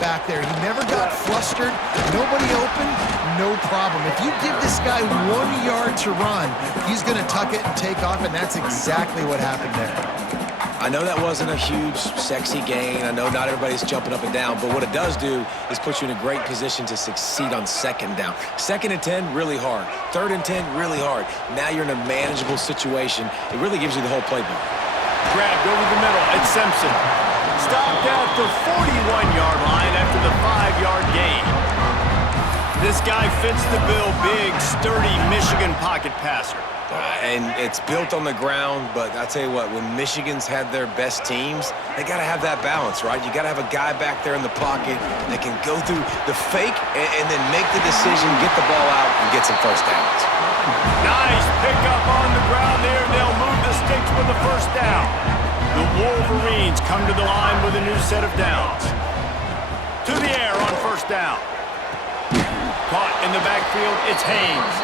back there. He never got flustered. Nobody open, no problem. If you give this guy 1 yard to run, he's going to tuck it and take off, and that's exactly what happened there. I know that wasn't a huge, sexy gain. I know not everybody's jumping up and down, but what it does do is put you in a great position to succeed on second down. 2nd and 10, really hard. 3rd and 10, really hard. Now you're in a manageable situation. It really gives you the whole playbook. Grabbed over the middle. It's Simpson. Stopped at the 41-yard line after the 5-yard gain. This guy fits the bill. Big, sturdy Michigan pocket passer. And it's built on the ground, but I tell you what, when Michigan's had their best teams, they got to have that balance, right? You got to have a guy back there in the pocket that can go through the fake and then make the decision, get the ball out, and get some first downs. Nice pickup on the ground there. They'll move the sticks with the first down. The Wolverines come to the line with a new set of downs. To the air on first down. Caught in the backfield, it's Haynes.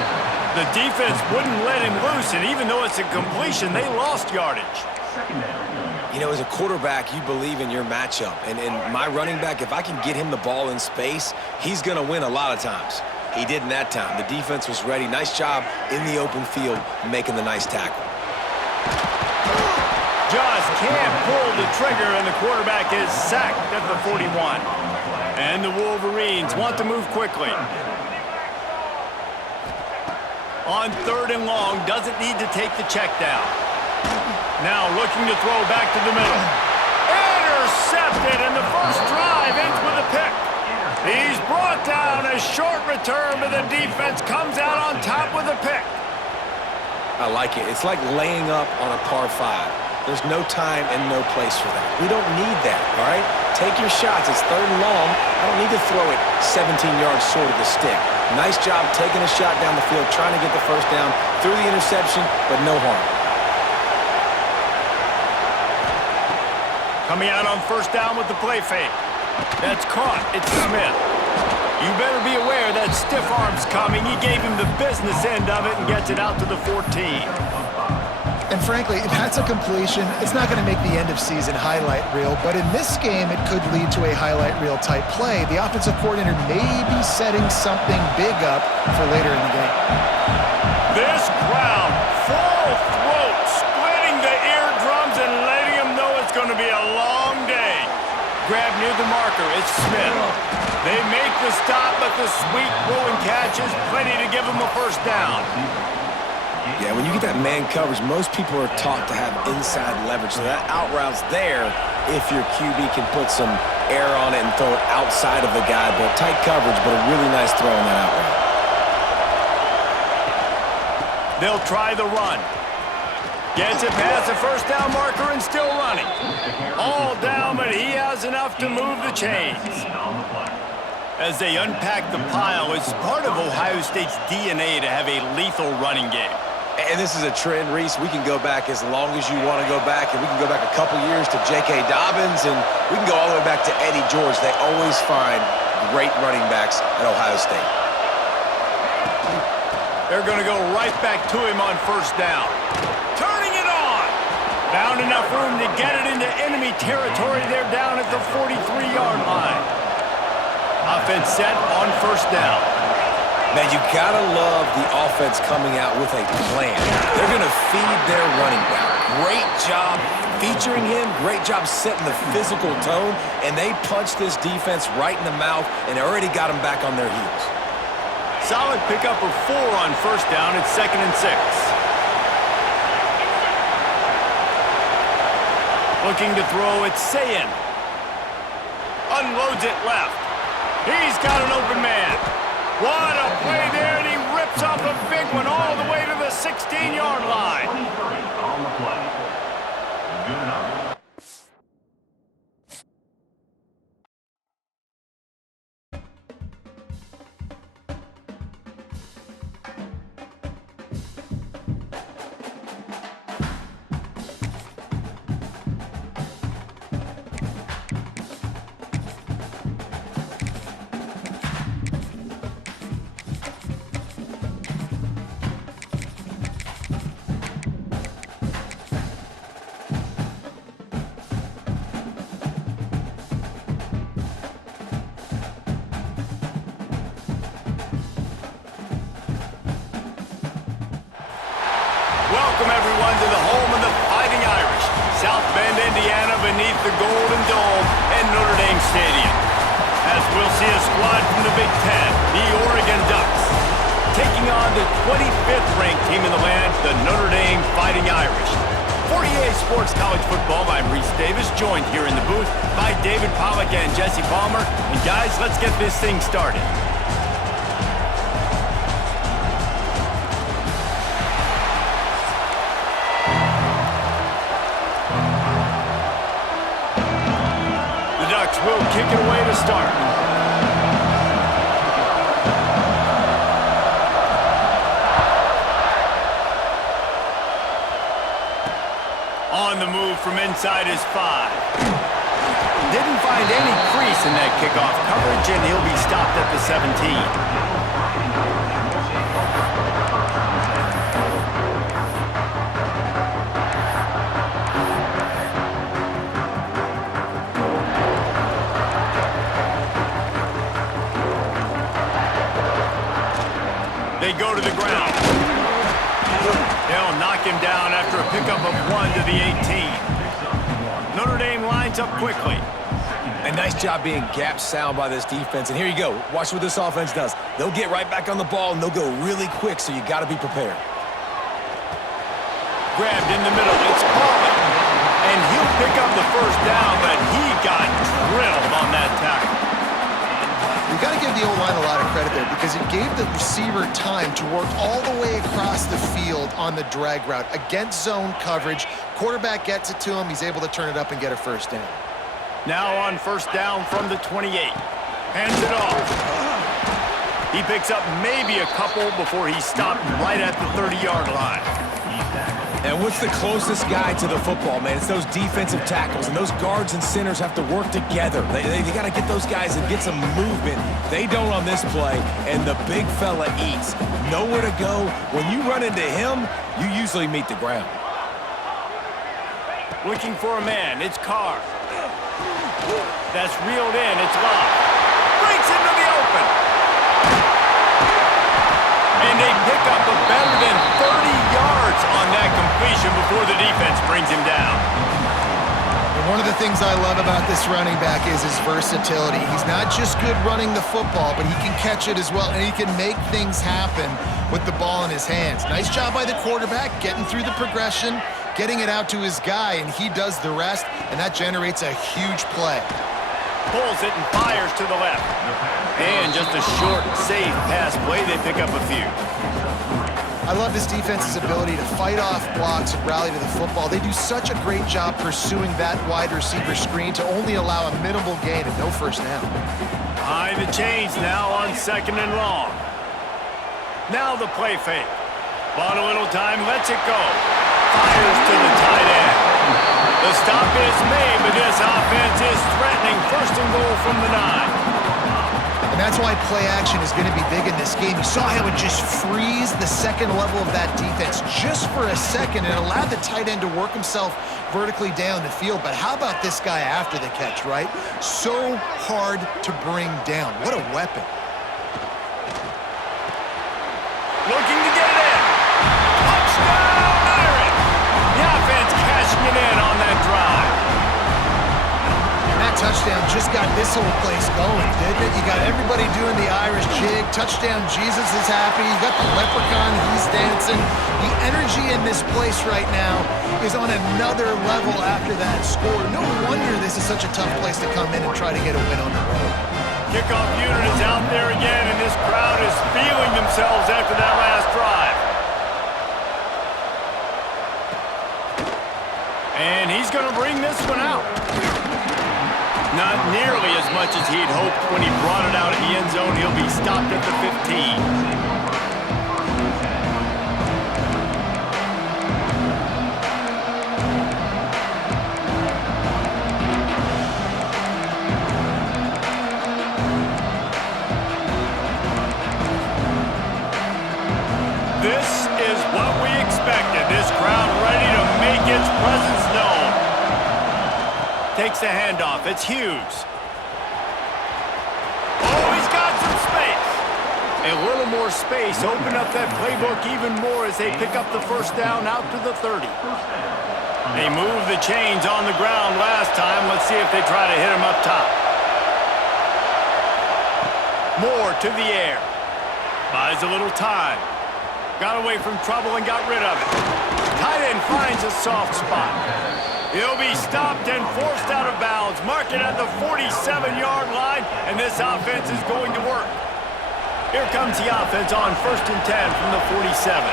The defense wouldn't let him loose, and even though it's a completion, they lost yardage. You know, as a quarterback, you believe in your matchup. And my running back, if I can get him the ball in space, he's going to win a lot of times. He did in that time. The defense was ready. Nice job in the open field making the nice tackle. Just can't pull the trigger, and the quarterback is sacked at the 41. And the Wolverines want to move quickly. On 3rd and long, doesn't need to take the check down. Now looking to throw back to the middle. Intercepted, and the first drive ends with a pick. He's brought down. A short return, but the defense comes out on top with a pick. I like it. It's like laying up on a par 5. There's no time and no place for that. We don't need that, all right? Take your shots. It's 3rd and long. I don't need to throw it 17 yards short of the stick. Nice job taking a shot down the field, trying to get the first down, through the interception, but no harm. Coming out on first down with the play fake. That's caught. It's Smith. You better be aware that stiff arm's coming. He gave him the business end of it and gets it out to the 14. And frankly, if that's a completion, it's not going to make the end-of-season highlight reel, but in this game, it could lead to a highlight reel-type play. The offensive coordinator may be setting something big up for later in the game. This crowd, full throat, splitting the eardrums and letting them know it's going to be a long day. Grab near the marker, it's Smith. They make the stop, but the sweet throw and catch is plenty to give them a first down. Yeah, when you get that man coverage, most people are taught to have inside leverage. So that out route's there if your QB can put some air on it and throw it outside of the guy. But tight coverage, but a really nice throw on that out route. They'll try the run. Gets it past the first down marker and still running. All down, but he has enough to move the chains. As they unpack the pile, it's part of Ohio State's DNA to have a lethal running game. And this is a trend, Reese. We can go back as long as you want to go back, and we can go back a couple years to J.K. Dobbins, and we can go all the way back to Eddie George. They always find great running backs at Ohio State. They're going to go right back to him on first down. Turning it on. Found enough room to get it into enemy territory. They're down at the 43-yard line. Offense set on first down. Man, you gotta love the offense coming out with a plan. They're gonna feed their running back. Great job featuring him. Great job setting the physical tone. And they punched this defense right in the mouth and already got them back on their heels. Solid pickup of 4 on first down. It's 2nd and 6. Looking to throw, it's Sayin. Unloads it left. He's got an open man. What a play there, and he rips off a big one all the way to the 16-yard line. On the play. Good enough. the Golden Dome and Notre Dame Stadium. As we'll see a squad from the Big Ten, the Oregon Ducks, taking on the 25th ranked team in the land, the Notre Dame Fighting Irish. For EA Sports College Football, I'm Reese Davis, joined here in the booth by David Pollack and Jesse Palmer. And guys, let's get this thing started. The Ducks will kick it away to start. On the move from inside his 5. Didn't find any crease in that kickoff coverage, and he'll be stopped at the 17. They go to the ground. They'll knock him down after a pickup of 1 to the 18. Notre Dame lines up quickly. A nice job being gap sound by this defense. And here you go. Watch what this offense does. They'll get right back on the ball, and they'll go really quick, so you got to be prepared. Grabbed in the middle. It's Pauling. And he'll pick up the first down, but he got drilled on that tackle. You got to give the O-line a lot of credit there because it gave the receiver time to work all the way across the field on the drag route against zone coverage. Quarterback gets it to him. He's able to turn it up and get a first down. Now on first down from the 28. Hands it off. He picks up maybe a couple before he's stopped right at the 30-yard line. And what's the closest guy to the football, man? It's those defensive tackles, and those guards and centers have to work together. They got to get those guys and get some movement. They don't on this play, and the big fella eats. Nowhere to go. When you run into him, you usually meet the ground. Looking for a man. It's Carr. That's reeled in. It's Love. Breaks into the open. And they pick up a better than 30 yards on that completion before the defense brings him down. And one of the things I love about this running back is his versatility. He's not just good running the football, but he can catch it as well, and he can make things happen with the ball in his hands. Nice job by the quarterback, getting through the progression, getting it out to his guy, and he does the rest, and that generates a huge play. Pulls it and fires to the left. And just a short, safe pass play. They pick up a few. I love this defense's ability to fight off blocks and rally to the football. They do such a great job pursuing that wide receiver screen to only allow a minimal gain and no first down. Behind the chains now on 2nd and long. Now the play fake. Bought a little time, lets it go. Fires to the tight end. The stop is made, but this offense is threatening. 1st and goal from the 9. And that's why play action is going to be big in this game. You saw how it just frees the second level of that defense just for a second and allowed the tight end to work himself vertically down the field. But how about this guy after the catch, right? So hard to bring down. What a weapon. Looking to get it in. Touchdown, Irish! The offense cashing it in on that drive. And that touchdown just got this whole place going, didn't it? You got everybody doing the Irish jig. Touchdown, Jesus is happy. You got the leprechaun, he's dancing. The energy in this place right now is on another level after that score. No wonder this is such a tough place to come in and try to get a win on the road. Kickoff unit is out there again, and this crowd is feeling themselves after that last drive. And he's going to bring this one out. Not nearly as much as he'd hoped when he brought it out of the end zone. He'll be stopped at the 15. This is what we expected. This crowd ready to make its presence known. Takes the handoff. It's Hughes. Oh, he's got some space. A little more space. Open up that playbook even more as they pick up the first down out to the 30. They moved the chains on the ground last time. Let's see if they try to hit him up top. Moore to the air. Buys a little time. Got away from trouble and got rid of it. Tight end finds a soft spot. He'll be stopped and forced out of bounds. Mark it at the 47-yard line, and this offense is going to work. Here comes the offense on 1st and 10 from the 47.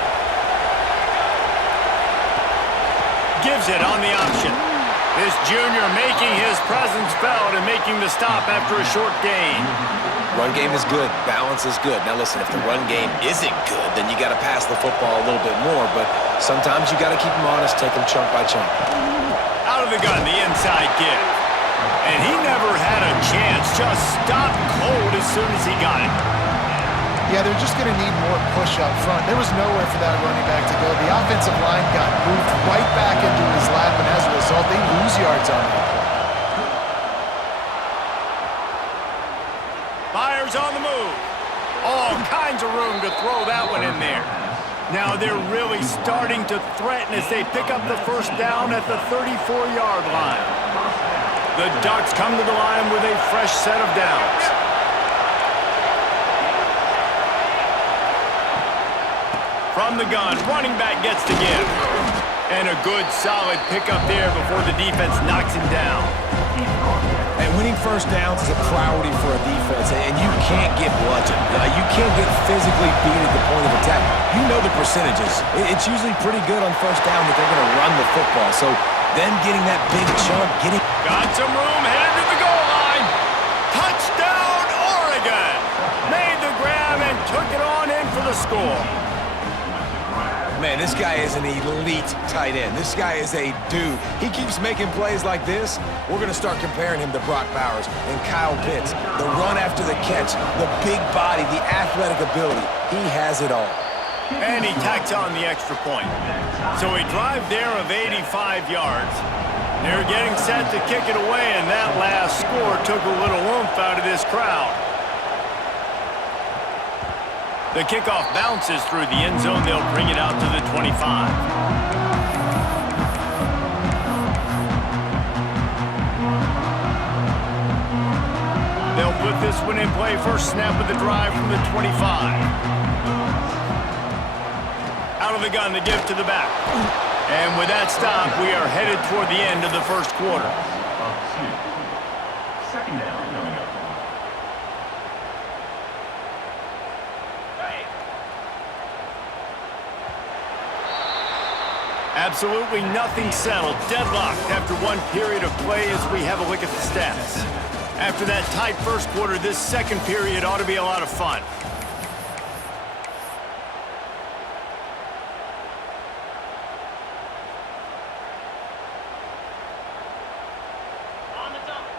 Gives it on the option. This junior making his presence felt and making the stop after a short gain. Run game is good. Balance is good. Now listen, if the run game isn't good, then you got to pass the football a little bit more. But sometimes you got to keep them honest, take them chunk by chunk. Out of the gun, the inside give. And he never had a chance. Just stopped cold as soon as he got it. Yeah, they're just going to need more push up front. There was nowhere for that running back to go. The offensive line got moved right back into his lap, and as a result, they lose yards on that play. Fires on the move. All kinds of room to throw that one in there. Now they're really starting to threaten as they pick up the first down at the 34-yard line. The Ducks come to the line with a fresh set of downs. From the gun, running back gets to give. And a good, solid pickup there before the defense knocks him down. And winning first downs is a priority for a defense, and you can't get bludgeoned. You can't get physically beat at the point of attack. You know the percentages. It's usually pretty good on first down that they're going to run the football. So then getting that big chunk, Got some room, headed to the goal line. Touchdown, Oregon! Made the grab and took it on in for the score. Man, this guy is an elite tight end. This guy is a dude. He keeps making plays like this. We're going to start comparing him to Brock Bowers and Kyle Pitts. The run after the catch, the big body, the athletic ability. He has it all. And he tacks on the extra point. So a drive there of 85 yards. They're getting set to kick it away, and that last score took a little oomph out of this crowd. The kickoff bounces through the end zone. They'll bring it out to the 25. They'll put this one in play. First snap of the drive from the 25. Out of the gun, the give to the back. And with that stop, we are headed toward the end of the first quarter. Second down coming up. Absolutely nothing settled. Deadlocked after one period of play as we have a look at the stats. After that tight first quarter, this second period ought to be a lot of fun. On the double.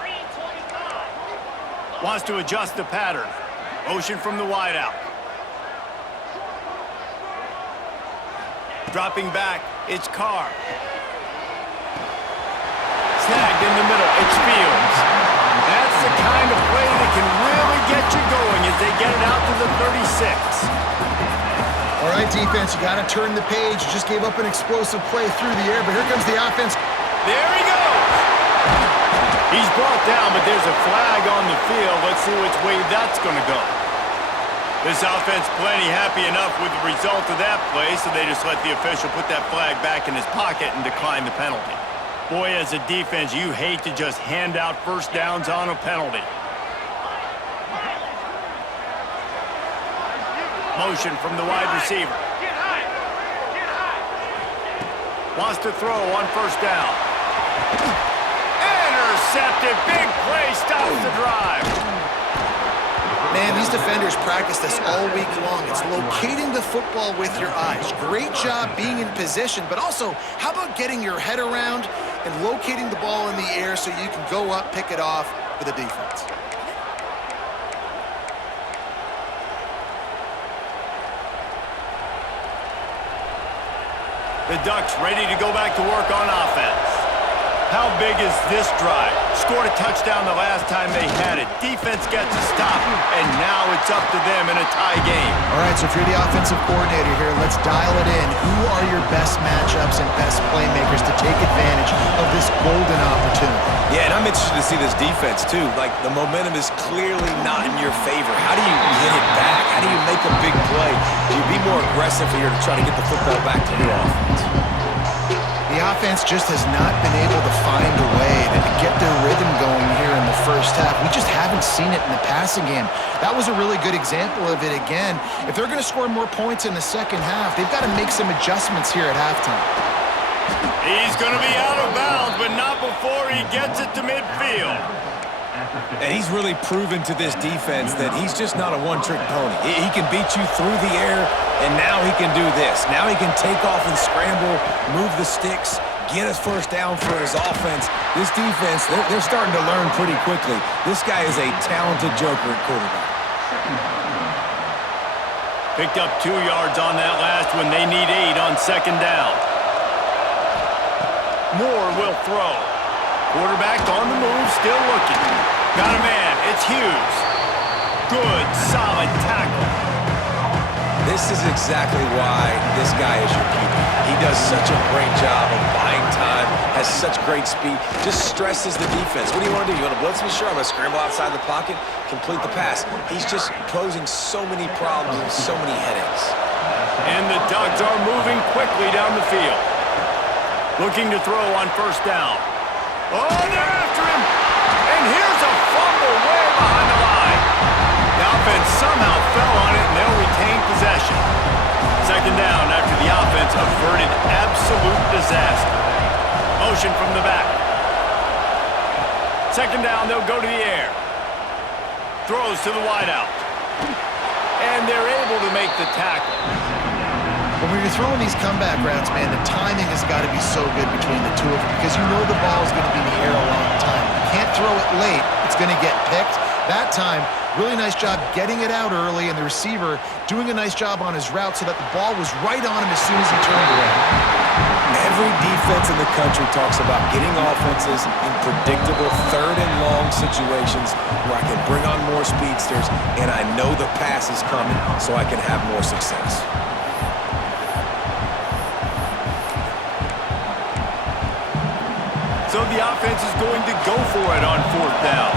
3:25. Wants to adjust the pattern. Motion from the wideout. Dropping back, it's Carr. Snagged in the middle, it's Fields. That's the kind of play that can really get you going as they get it out to the 36. All right, defense, you got to turn the page. You just gave up an explosive play through the air, but here comes the offense. There he goes! He's brought down, but there's a flag on the field. Let's see which way that's going to go. This offense plenty happy enough with the result of that play, so they just let the official put that flag back in his pocket and decline the penalty. Boy, as a defense, you hate to just hand out first downs on a penalty. Motion from the wide receiver. Wants to throw on first down. Intercepted. Big play stops the drive. Man, these defenders practice this all week long. It's locating the football with your eyes. Great job being in position, but also, how about getting your head around and locating the ball in the air so you can go up, pick it off for the defense. The Ducks ready to go back to work on offense. How big is this drive? Scored a touchdown the last time they had it. Defense gets a stop, and now it's up to them in a tie game. All right, so if you're the offensive coordinator here, let's dial it in. Who are your best matchups and best playmakers to take advantage of this golden opportunity? Yeah, and I'm interested to see this defense, too. Like, the momentum is clearly not in your favor. How do you get it back? How do you make a big play? Do you be more aggressive here to try to get the football back to your offense? The offense just has not been able to find a way to get their rhythm going here in the first half. We just haven't seen it in the passing game. That was a really good example of it again. If they're going to score more points in the second half, they've got to make some adjustments here at halftime. He's going to be out of bounds, but not before he gets it to midfield. And he's really proven to this defense that he's just not a one-trick pony. He can beat you through the air, and now he can do this. Now he can take off and scramble, move the sticks, get us first down for his offense. This defense, they're starting to learn pretty quickly. This guy is a talented joker at quarterback. Picked up 2 yards on that last one. They need 8 on second down. Moore will throw. Quarterback on the move, still looking. Got a man, it's Hughes. Good, solid tackle. This is exactly why this guy is your QB. He does such a great job of buying time, has such great speed, just stresses the defense. What do you want to do? You want to blitz me? Sure, I'm going to scramble outside the pocket, complete the pass. He's just posing so many problems and so many headaches. And the Ducks are moving quickly down the field. Looking to throw on first down. Oh, they're after him! And here's a fumble way behind the line. The offense somehow fell on it, and they'll retain possession. Second down after the offense averted absolute disaster. Motion from the back. Second down, they'll go to the air. Throws to the wideout. And they're able to make the tackle. When you're throwing these comeback routes, man, the timing has got to be so good between the two of them because you know the ball is going to be in the air a long time. You can't throw it late. It's going to get picked. That time, really nice job getting it out early, and the receiver doing a nice job on his route so that the ball was right on him as soon as he turned around. Every defense in the country talks about getting offenses in predictable third and long situations where I can bring on more speedsters and I know the pass is coming so I can have more success. So the offense is going to go for it on fourth down.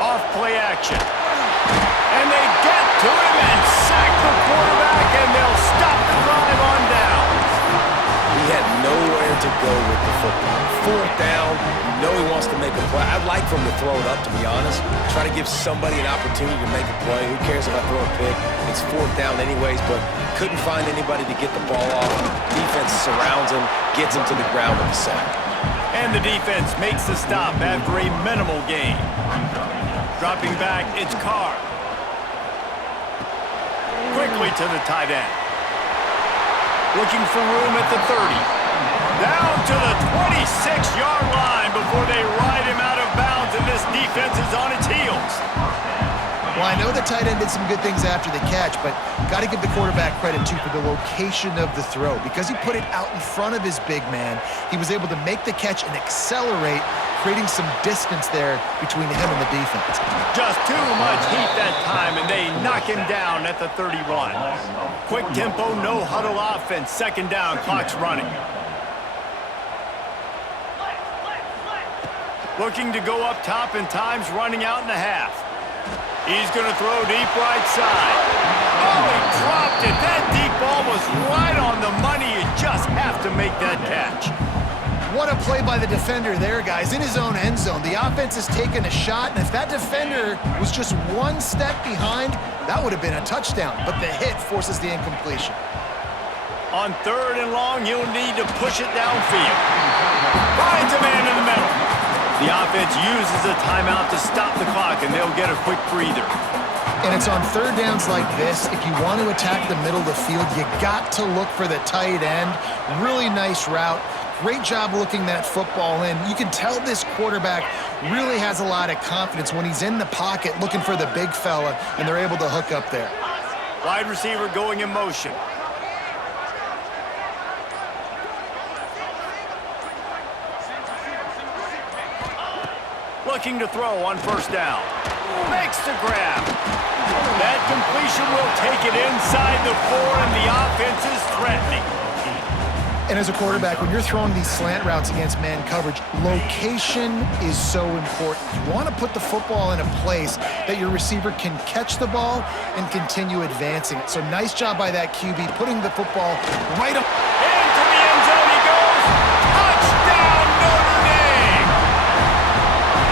Off play action. And they get to him and sack the quarterback, and they'll stop the drive on downs. He had nowhere to go with the football. Fourth down, you know he wants to make a play. I'd like for him to throw it up, to be honest. Try to give somebody an opportunity to make a play. Who cares if I throw a pick? It's fourth down anyways, but couldn't find anybody to get the ball off. Defense surrounds him, gets him to the ground with the sack. And the defense makes the stop after a minimal gain. Dropping back, it's Carr. Quickly to the tight end. Looking for room at the 30. Down to the 26-yard line before they ride him out of bounds, and this defense is on its heels. Well, I know the tight end did some good things after the catch, but got to give the quarterback credit, too, for the location of the throw. Because he put it out in front of his big man, he was able to make the catch and accelerate, creating some distance there between him and the defense. Just too much heat that time, and they knock him down at the 31. Quick tempo, no huddle offense. Second down, clock's running. Looking to go up top, and time's running out in the half. He's going to throw deep right side. Oh, he dropped it. That deep ball was right on the money. You just have to make that catch. What a play by the defender there, guys. In his own end zone, the offense has taken a shot, and if that defender was just one step behind, that would have been a touchdown. But the hit forces the incompletion. On third and long, you'll need to push it downfield. Finds a man in the middle. The offense uses a timeout to stop the clock, and they'll get a quick breather. And it's on third downs like this. If you want to attack the middle of the field, you got to look for the tight end. Really nice route. Great job looking that football in. You can tell this quarterback really has a lot of confidence when he's in the pocket looking for the big fella, and they're able to hook up there. Wide receiver going in motion. Looking to throw on first down. Makes the grab. That completion will take it inside the 4, and the offense is threatening. And as a quarterback, when you're throwing these slant routes against man coverage, location is so important. You want to put the football in a place that your receiver can catch the ball and continue advancing it. So nice job by that QB, putting the football right up. Into the end zone he goes. Touchdown, Notre Dame!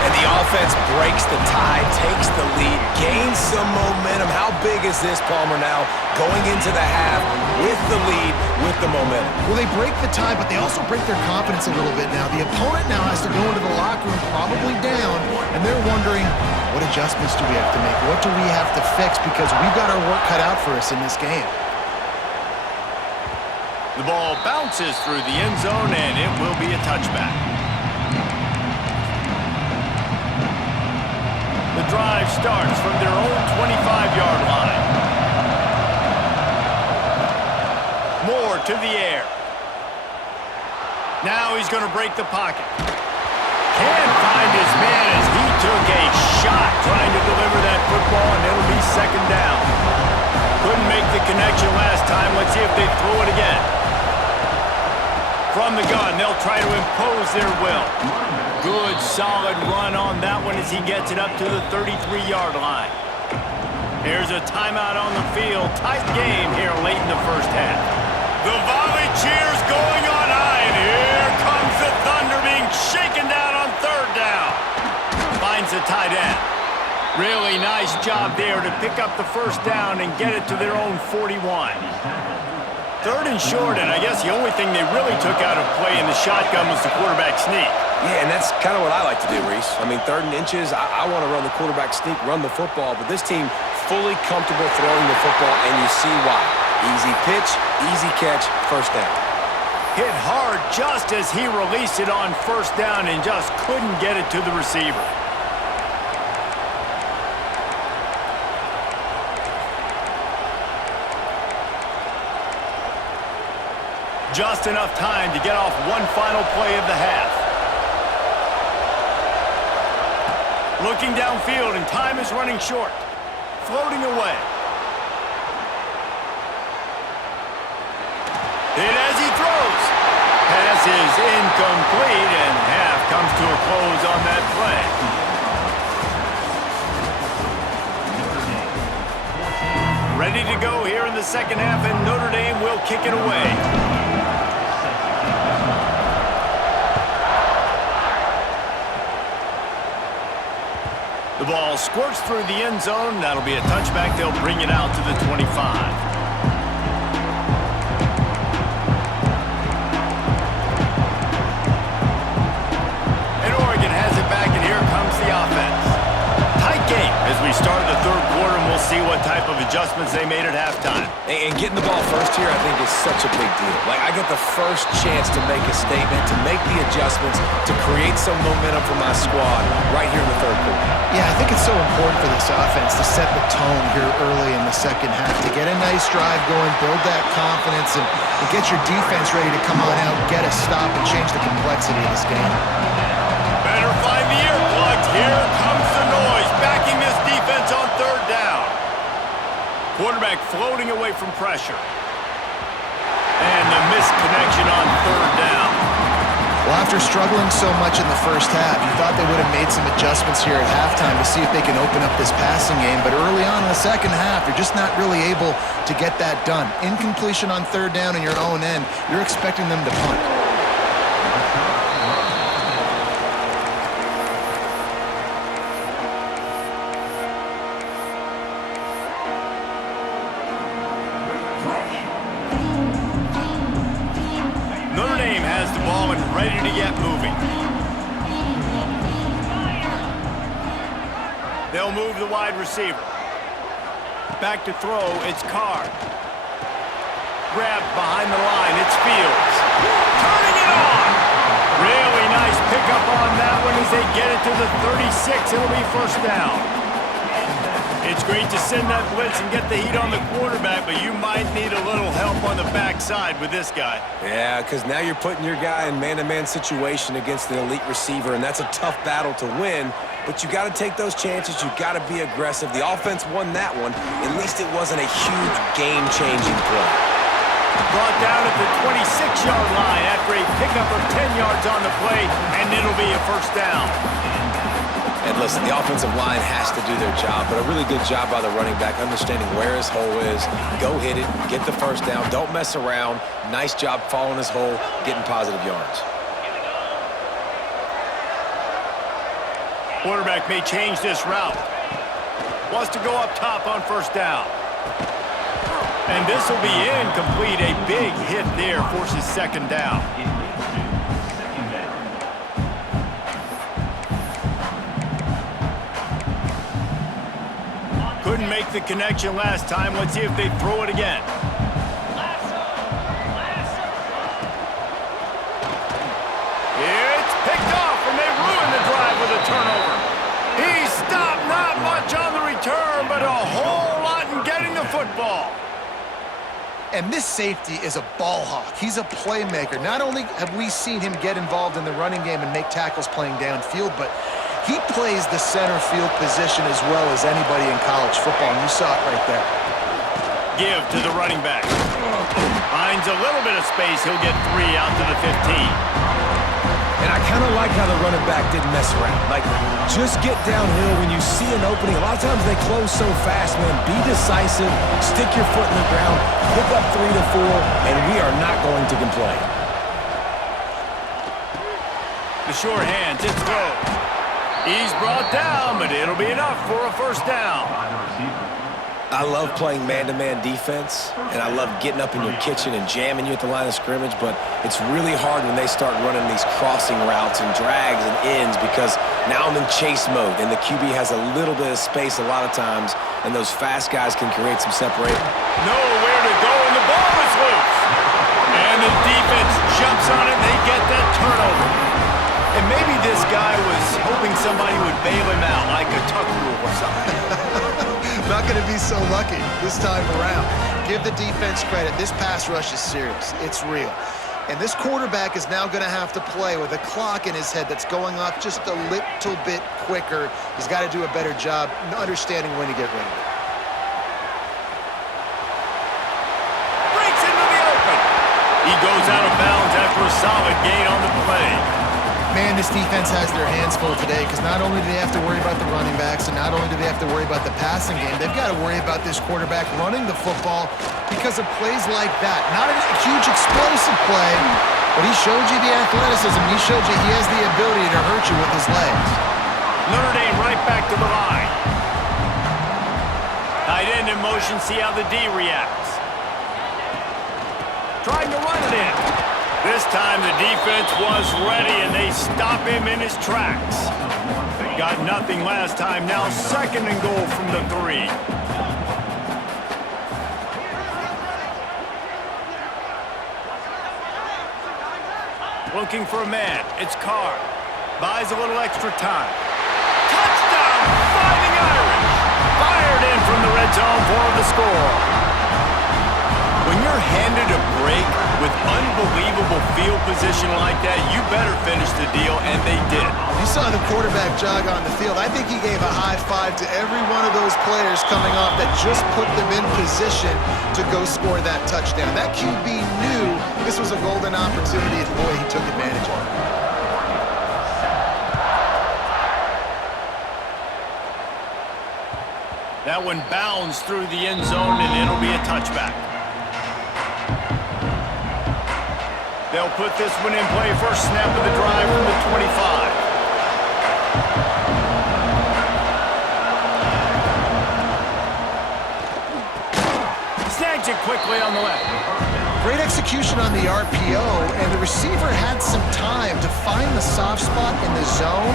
And the offense breaks the tie, takes the lead, gains some momentum. How big is this, Palmer, now going into the half with the lead, with the momentum? Well, they break the tie, but they also break their confidence a little bit now. The opponent now has to go into the locker room probably down, and they're wondering, what adjustments do we have to make? What do we have to fix? Because we've got our work cut out for us in this game. The ball bounces through the end zone, and it will be a touchback. The drive starts from their own 25-yard line. Moore to the air. Now he's going to break the pocket. Can't find his man as he took a shot trying to deliver that football, and it'll be second down. Couldn't make the connection last time. Let's see if they throw it again. From the gun, they'll try to impose their will. Good, solid run on that one as he gets it up to the 33-yard line. Here's a timeout on the field. Tight game here late in the first half. The volley cheers going on high, and here comes the Thunder being shaken down on third down. Finds the tight end. Really nice job there to pick up the first down and get it to their own 41. Third and short, and I guess the only thing they really took out of play in the shotgun was the quarterback sneak. Yeah, and that's kind of what I like to do, Reese. I mean, third and inches, I want to run the quarterback sneak, run the football, but this team fully comfortable throwing the football, and you see why. Easy pitch, easy catch, first down. Hit hard just as he released it on first down and just couldn't get it to the receiver. Just enough time to get off one final play of the half. Looking downfield, and time is running short. Floating away. Hit as he throws. Pass is incomplete, and half comes to a close on that play. Ready to go here in the second half, and Notre Dame will kick it away. The ball squirts through the end zone. That'll be a touchback. They'll bring it out to the 25. And Oregon has it back, and here comes the offense. Tight game as we start the third quarter, and we'll see what type of adjustments they made at halftime. And getting the ball first here, I think, is such a big deal. Like, I get the first chance to make a statement, to make the adjustments, to create some momentum for my squad right here in the third quarter. Yeah, I think it's so important for this offense to set the tone here early in the second half, to get a nice drive going, build that confidence, and get your defense ready to come on out, get a stop, and change the complexity of this game. Better find the earplugs. Here comes the noise, backing this defense on third down. Quarterback floating away from pressure. And the missed connection on third down. Well, after struggling so much in the first half, you thought they would have made some adjustments here at halftime to see if they can open up this passing game. But early on in the second half, you're just not really able to get that done. Incompletion on third down in your own end, you're expecting them to punt. Notre Dame has the ball and ready to get moving. They'll move the wide receiver. Back to throw, it's Carr. Grabbed behind the line, it's Fields. Turning it on! Really nice pickup on that one as they get it to the 36. It'll be first down. It's great to send that blitz and get the heat on the quarterback, but you might need a little help on the backside with this guy. Yeah, because now you're putting your guy in man-to-man situation against an elite receiver, and that's a tough battle to win but you got to take those chances. You got to be aggressive. The offense won that one. At least it wasn't a huge game-changing play. Brought down at the 26-yard line after a pickup of 10 yards on the play, and it'll be a first down. And listen, the offensive line has to do their job, but a really good job by the running back, understanding where his hole is. Go hit it, get the first down, don't mess around. Nice job following his hole, getting positive yards. Quarterback may change this route. Wants to go up top on first down. And this will be incomplete. A big hit there forces second down. Couldn't make the connection last time. Let's see if they throw it again. It's picked off, and they ruin the drive with a turnover. He stopped, not much on the return, but a whole lot in getting the football. And this safety is a ball hawk. He's a playmaker. Not only have we seen him get involved in the running game and make tackles playing downfield, but he plays the center field position as well as anybody in college football, and you saw it right there. Give to the running back. Finds a little bit of space. He'll get 3 out to the 15. And I kind of like how the running back didn't mess around. Like, just get downhill when you see an opening. A lot of times they close so fast, man. Be decisive, stick your foot in the ground, pick up 3 to 4, and we are not going to complain. The sure hands, it's low. He's brought down, but it'll be enough for a first down. I love playing man-to-man defense, and I love getting up in your kitchen and jamming you at the line of scrimmage, but it's really hard when they start running these crossing routes and drags and ends because now I'm in chase mode, and the QB has a little bit of space a lot of times, and those fast guys can create some separation. Nowhere to go, and the ball is loose. And the defense jumps on it, and they get that turnover. And maybe this guy was hoping somebody would bail him out, like a tuck rule or something. Not going to be so lucky this time around. Give the defense credit. This pass rush is serious. It's real. And this quarterback is now going to have to play with a clock in his head that's going off just a little bit quicker. He's got to do a better job understanding when to get rid of it. Breaks into the open. He goes out of bounds after a solid gain on the play. Man, this defense has their hands full today because not only do they have to worry about the running backs and not only do they have to worry about the passing game, they've got to worry about this quarterback running the football because of plays like that. Not a huge explosive play, but he showed you the athleticism. He showed you he has the ability to hurt you with his legs. Notre Dame right back to the line. Tight end in motion, see how the D reacts. Trying to run it in. This time the defense was ready, and they stop him in his tracks. They got nothing last time. Now 2nd and goal from the 3. Looking for a man. It's Carr. Buys a little extra time. Touchdown, Fighting Irish. Fired in from the red zone for the score. When you're handed a break with unbelievable field position like that, you better finish the deal, and they did. You saw the quarterback jog on the field. I think he gave a high five to every one of those players coming off that just put them in position to go score that touchdown. That QB knew this was a golden opportunity, and boy, he took advantage of it. That one bounds through the end zone, and it'll be a touchback. They'll put this one in play. First snap of the drive from the 25. Snags it quickly on the left. Great execution on the RPO, and the receiver had some time to find the soft spot in the zone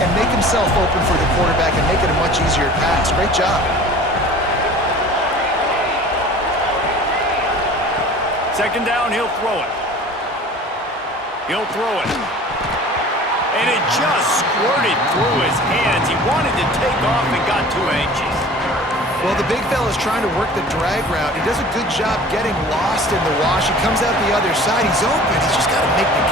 and make himself open for the quarterback and make it a much easier pass. Great job. Second down, he'll throw it. He'll throw it. And it just squirted through his hands. He wanted to take off and got too anxious. Well, the big fella's trying to work the drag route. He does a good job getting lost in the wash. He comes out the other side. He's open. He's just got to make the